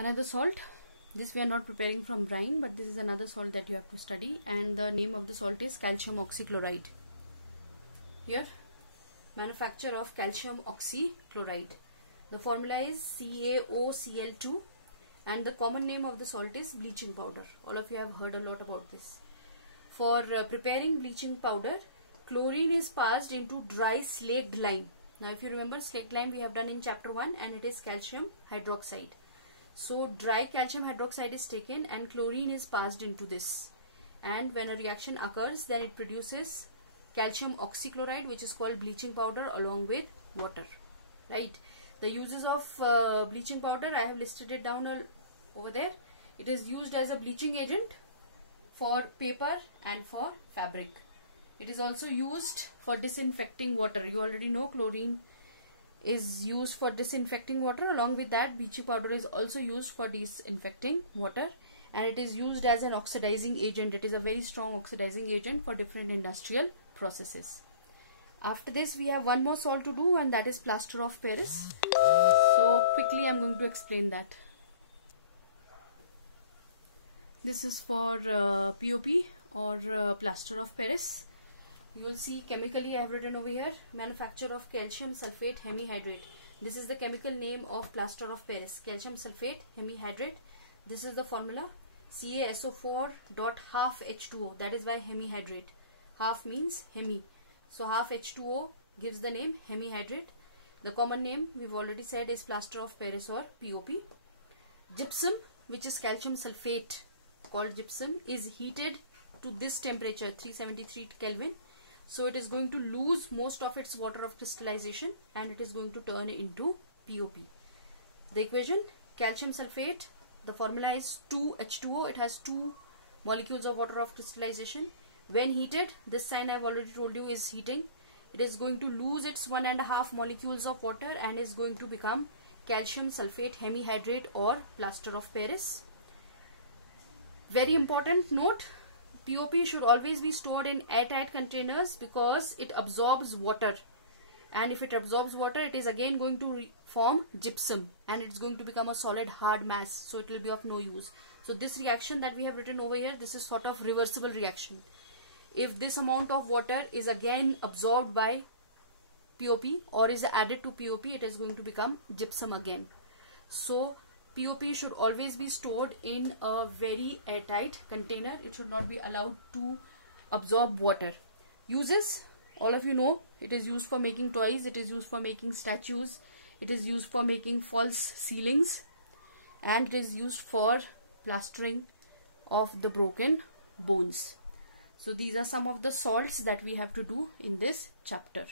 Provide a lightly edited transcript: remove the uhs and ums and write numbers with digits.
Another salt. This we are not preparing from brine, but this is another salt that you have to study, and the name of the salt is calcium oxychloride. Here, manufacture of calcium oxychloride. The formula is CaOCl2, and the common name of the salt is bleaching powder. All of you have heard a lot about this. For preparing bleaching powder, chlorine is passed into dry slaked lime. Now if you remember, slaked lime we have done in chapter 1, and it is calcium hydroxide. So dry calcium hydroxide is taken and chlorine is passed into this, and when a reaction occurs, then it produces calcium oxychloride, which is called bleaching powder, along with water. Right. The uses of bleaching powder, I have listed it down over there. It is used as a bleaching agent for paper and for fabric. It is also used for disinfecting water. You already know chlorine is used for disinfecting water. Along with that, bleaching powder is also used for disinfecting water, and it is used as an oxidizing agent. It is a very strong oxidizing agent for different industrial processes. After this, we have one more salt to do, and that is plaster of Paris. So quickly I am going to explain that. This is for POP or plaster of Paris. You will see chemically I have written over here, manufacture of calcium sulfate hemihydrate. This is the chemical name of plaster of Paris, calcium sulfate hemihydrate. This is the formula, CaSO4.12H2O. That is why hemihydrate. Half means hemi. So half H2O gives the name hemihydrate. The common name we've already said is plaster of Paris or POP. Gypsum, which is calcium sulfate called gypsum, is heated to this temperature, 373 Kelvin. So it is going to lose most of its water of crystallization, and it is going to turn into POP. The equation, calcium sulfate, the formula is 2H2O. It has 2 molecules of water of crystallization. When heated, this sign I have already told you is heating. It is going to lose its 1.5 molecules of water and is going to become calcium sulfate hemihydrate or plaster of Paris. Very important note, POP should always be stored in airtight containers because it absorbs water, and if it absorbs water, it is again going to form gypsum, and it's going to become a solid hard mass, so it will be of no use. So this reaction that we have written over here, this is sort of reversible reaction. If this amount of water is again absorbed by POP or is added to POP, it is going to become gypsum again. So POP should always be stored in a very airtight container. It should not be allowed to absorb water. Uses, all of you know, it is used for making toys, it is used for making statues, it is used for making false ceilings, and it is used for plastering of the broken bones. So these are some of the salts that we have to do in this chapter.